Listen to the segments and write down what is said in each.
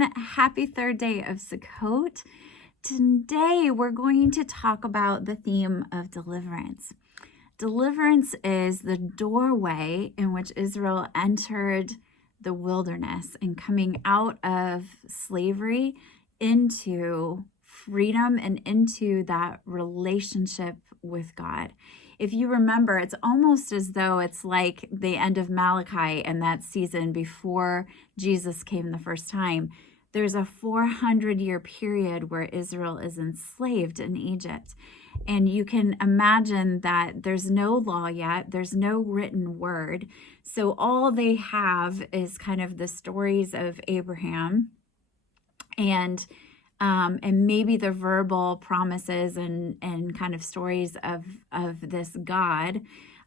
everyone. Happy third day of Sukkot. Today, we're going to talk about the theme of deliverance. Deliverance is the doorway in which Israel entered the wilderness and coming out of slavery into freedom and into that relationship with God. If you remember, it's almost as though it's like the end of Malachi and that season before Jesus came the first time. There's a 400-year period where Israel is enslaved in Egypt. And you can imagine that there's no law yet, there's no written word. So all they have is kind of the stories of Abraham and maybe the verbal promises and kind of stories of this God,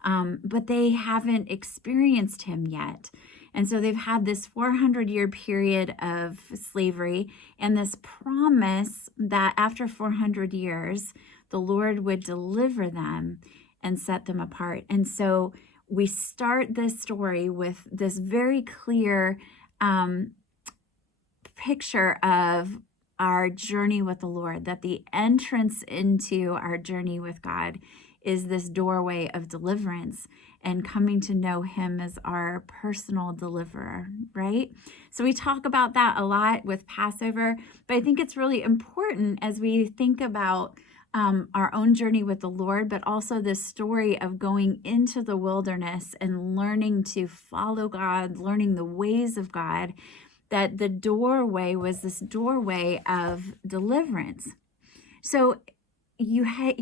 but they haven't experienced him yet. And so they've had this 400-year period of slavery and this promise that after 400 years, the Lord would deliver them and set them apart. And so we start this story with this very clear picture of our journey with the Lord, that the entrance into our journey with God is this doorway of deliverance and coming to know him as our personal deliverer, right? So we talk about that a lot with Passover, but I think it's really important as we think about our own journey with the Lord, but also this story of going into the wilderness and learning to follow God, learning the ways of God, that the doorway was this doorway of deliverance. So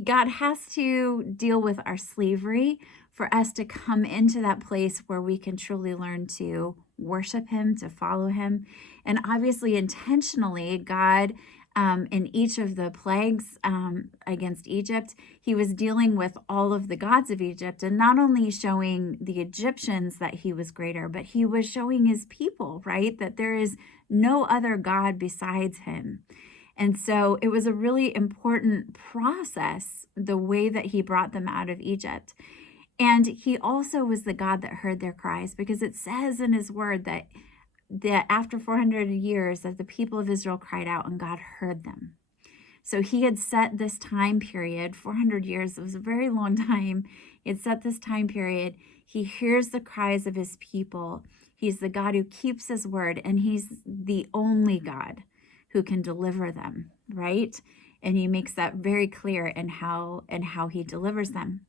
God has to deal with our slavery for us to come into that place where we can truly learn to worship him, to follow him. And obviously, intentionally, God, in each of the plagues against Egypt, he was dealing with all of the gods of Egypt and not only showing the Egyptians that he was greater, but he was showing his people, right? That there is no other God besides him. And so it was a really important process, the way that he brought them out of Egypt. And he also was the God that heard their cries, because it says in his word that after 400 years that the people of Israel cried out and God heard them. So he had set this time period, 400 years, it was a very long time. He had set this time period. He hears the cries of his people. He's the God who keeps his word, and he's the only God who can deliver them, right? And he makes that very clear in how he delivers them.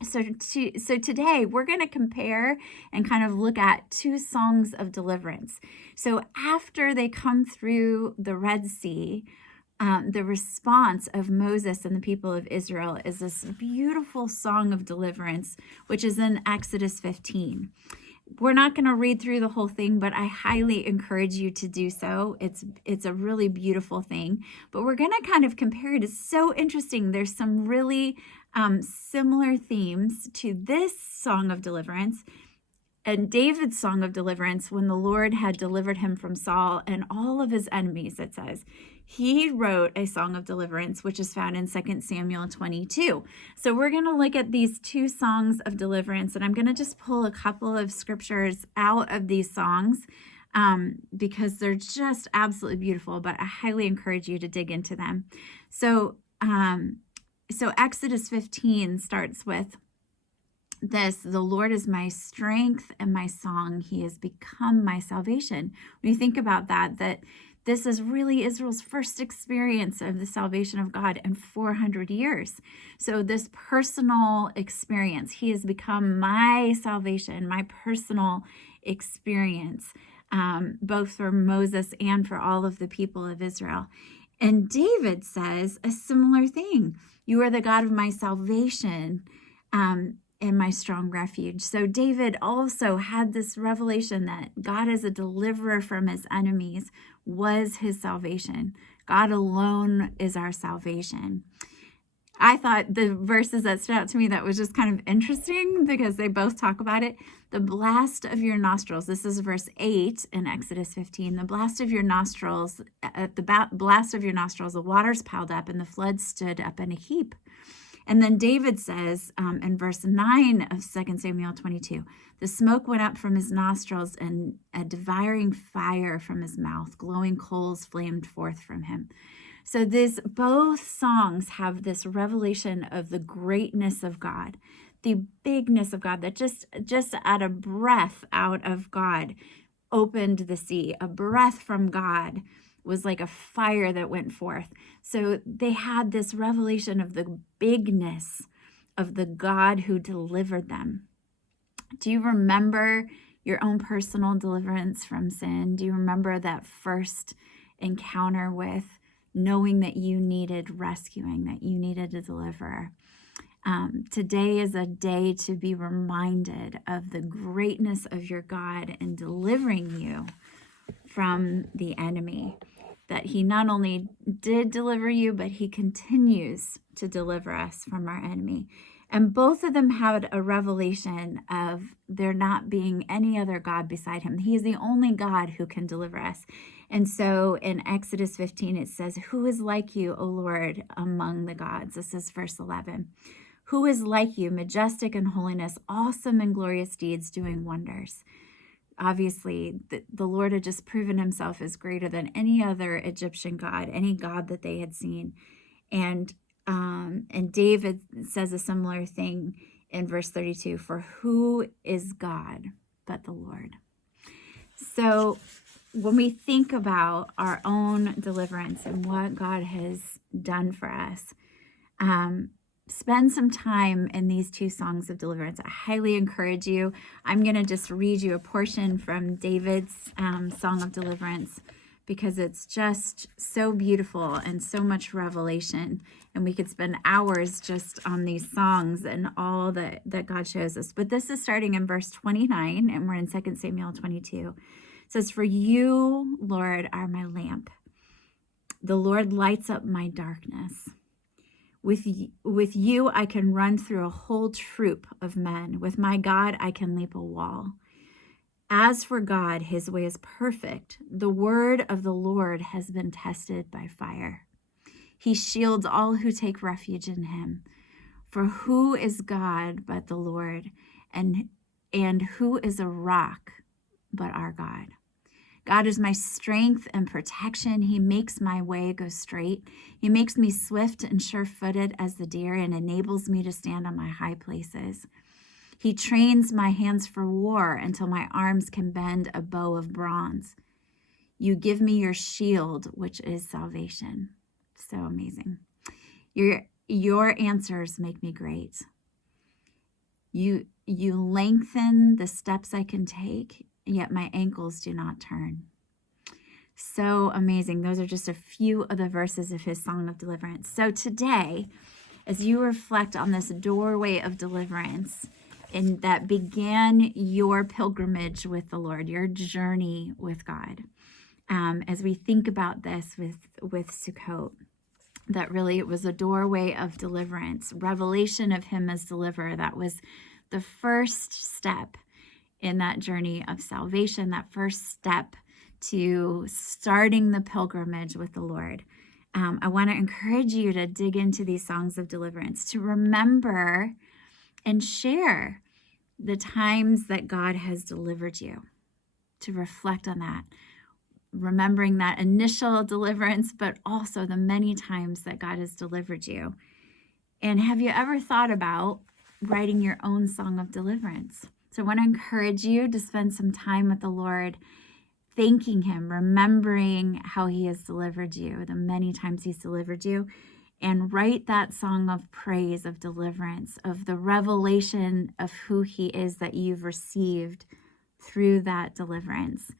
So today we're going to compare and kind of look at two songs of deliverance. So after they come through the Red Sea, the response of Moses and the people of Israel is this beautiful song of deliverance, which is in Exodus 15. We're not going to read through the whole thing, but I highly encourage you to do so. It's a really beautiful thing. But we're going to kind of compare it. It's so interesting. There's some really similar themes to this song of deliverance and David's song of deliverance when the Lord had delivered him from Saul and all of his enemies, it says. He wrote a song of deliverance, which is found in 2 Samuel 22. So we're going to look at these two songs of deliverance, and I'm going to just pull a couple of scriptures out of these songs because they're just absolutely beautiful, but I highly encourage you to dig into them. So Exodus 15 starts with this: the Lord is my strength and my song. He has become my salvation. When you think about that this is really Israel's first experience of the salvation of God in 400 years. So this personal experience, he has become my salvation, my personal experience, both for Moses and for all of the people of Israel. And David says a similar thing. You are the God of my salvation and my strong refuge. So David also had this revelation that God as a deliverer from his enemies was his salvation. God alone is our salvation. I thought the verses that stood out to me that was just kind of interesting because they both talk about it. The blast of your nostrils. This is verse 8 in Exodus 15. The blast of your nostrils, at the blast of your nostrils, the waters piled up and the flood stood up in a heap. And then David says in verse 9 of 2 Samuel 22, the smoke went up from his nostrils and a devouring fire from his mouth, glowing coals flamed forth from him. So both songs have this revelation of the greatness of God, the bigness of God, that just at a breath out of God opened the sea. A breath from God was like a fire that went forth. So they had this revelation of the bigness of the God who delivered them. Do you remember your own personal deliverance from sin? Do you remember that first encounter with knowing that you needed rescuing, that you needed a deliverer? Today is a day to be reminded of the greatness of your God in delivering you from the enemy, that he not only did deliver you, but he continues to deliver us from our enemy. And both of them had a revelation of there not being any other God beside him. He is the only God who can deliver us. And so in Exodus 15, it says, who is like you, O Lord, among the gods? This is verse 11. Who is like you, majestic in holiness, awesome in glorious deeds, doing wonders? Obviously, the Lord had just proven himself as greater than any other Egyptian god, any god that they had seen. And David says a similar thing in verse 32, for who is God but the Lord? So when we think about our own deliverance and what God has done for us, spend some time in these two songs of deliverance. I highly encourage you. I'm going to just read you a portion from David's song of deliverance because it's just so beautiful and so much revelation. And we could spend hours just on these songs and all that God shows us. But this is starting in verse 29, and we're in 2 Samuel 22. It says, for you, Lord, are my lamp. The Lord lights up my darkness. With you, I can run through a whole troop of men. With my God, I can leap a wall. As for God, his way is perfect. The word of the Lord has been tested by fire. He shields all who take refuge in him. For who is God but the Lord? And who is a rock but our God? God is my strength and protection. He makes my way go straight. He makes me swift and sure-footed as the deer and enables me to stand on my high places. He trains my hands for war until my arms can bend a bow of bronze. You give me your shield, which is salvation. So amazing. Your answers make me great. You lengthen the steps I can take, yet my ankles do not turn. So amazing. Those are just a few of the verses of his song of deliverance. So today, as you reflect on this doorway of deliverance and that began your pilgrimage with the Lord, your journey with God, as we think about this with Sukkot, that really it was a doorway of deliverance, revelation of him as deliverer. That was the first step in that journey of salvation, that first step to starting the pilgrimage with the Lord. I want to encourage you to dig into these songs of deliverance, to remember and share the times that God has delivered you, to reflect on that, remembering that initial deliverance, but also the many times that God has delivered you. And have you ever thought about writing your own song of deliverance? So I want to encourage you to spend some time with the Lord, thanking him, remembering how he has delivered you, the many times he's delivered you, and write that song of praise, of deliverance, of the revelation of who he is that you've received through that deliverance.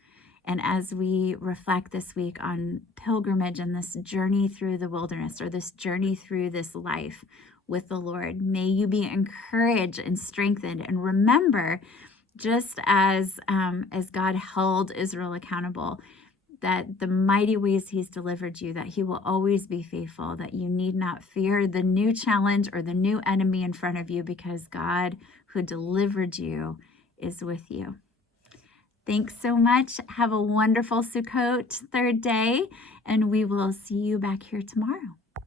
And as we reflect this week on pilgrimage and this journey through the wilderness, or this journey through this life with the Lord, may you be encouraged and strengthened. And remember, just as God held Israel accountable, that the mighty ways he's delivered you, that he will always be faithful, that you need not fear the new challenge or the new enemy in front of you, because God who delivered you is with you. Thanks so much. Have a wonderful Sukkot third day, and we will see you back here tomorrow.